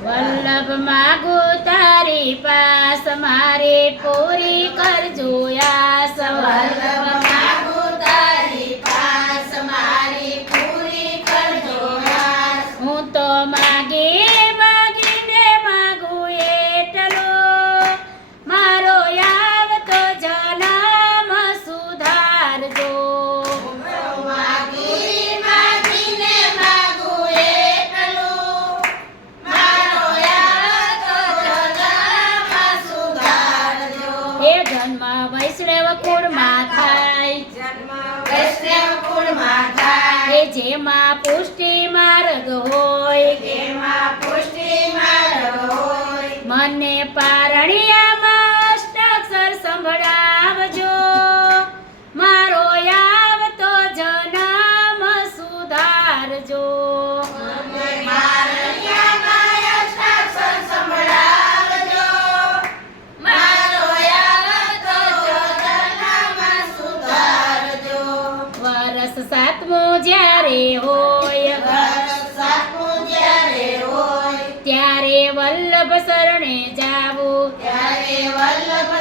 વલ્લભ માગો તારી પાસ મારે પૂરી કરજો આસ વલ્લભ જેમાં પુષ્ટિ માર્ગ હોય. જેમાં પુષ્ટિ માર્ગ હોય. મને પારણિયા વરસ સાતમો જ્યારે હોય. ત્યારે વલ્લભ શરણે જાવું. ત્યારે વલ્લભ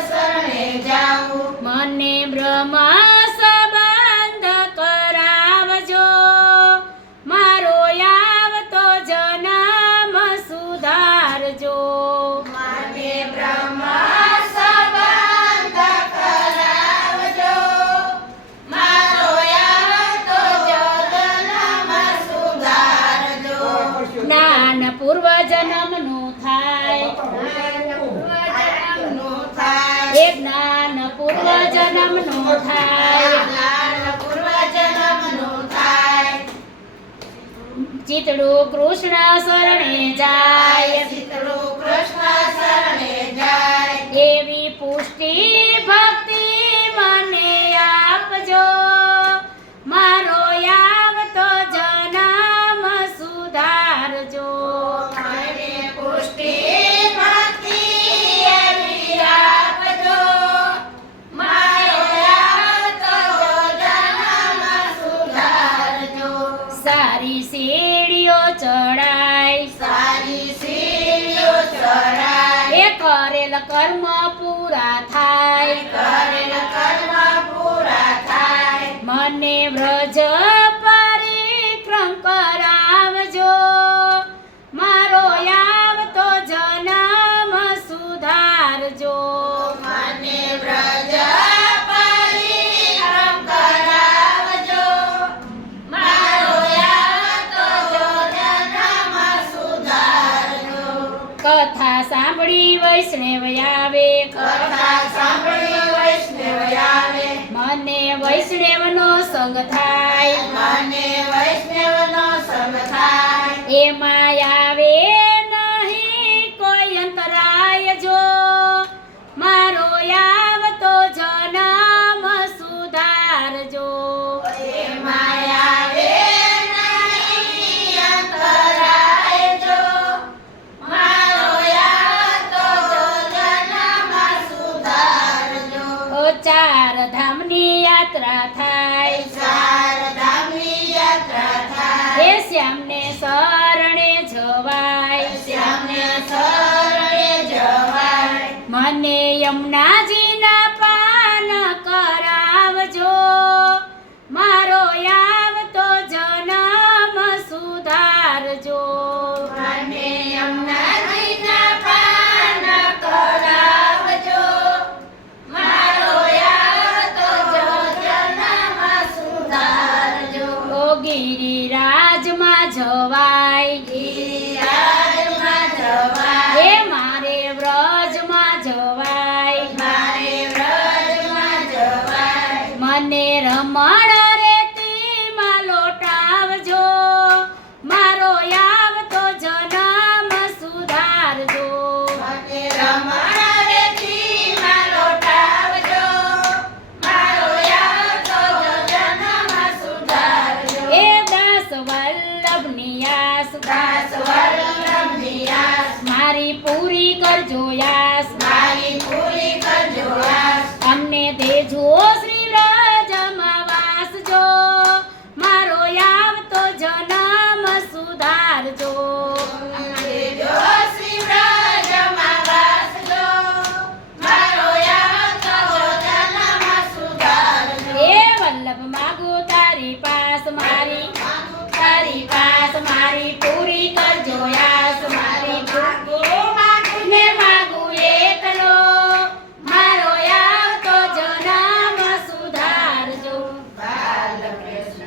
પૂર્વ જન્મનો થાય. પૂર્વ જન્મનો થાય. ચિતડું કૃષ્ણ શરણે જાય. કર્મ પૂરા થાય. કરેલ કર્મ પૂરા થાય. મને વ્રજ સાંભળી વૈષ્ણવ આવે કથા સાંભળી વૈષ્ણવ નો સંગ થાય. મને વૈષ્ણવનો સંગ થાય. એમાં प्राथा મારી પૂરી કરજો યાસ. મારી પૂરી કરજો યાસ. અમને દેજો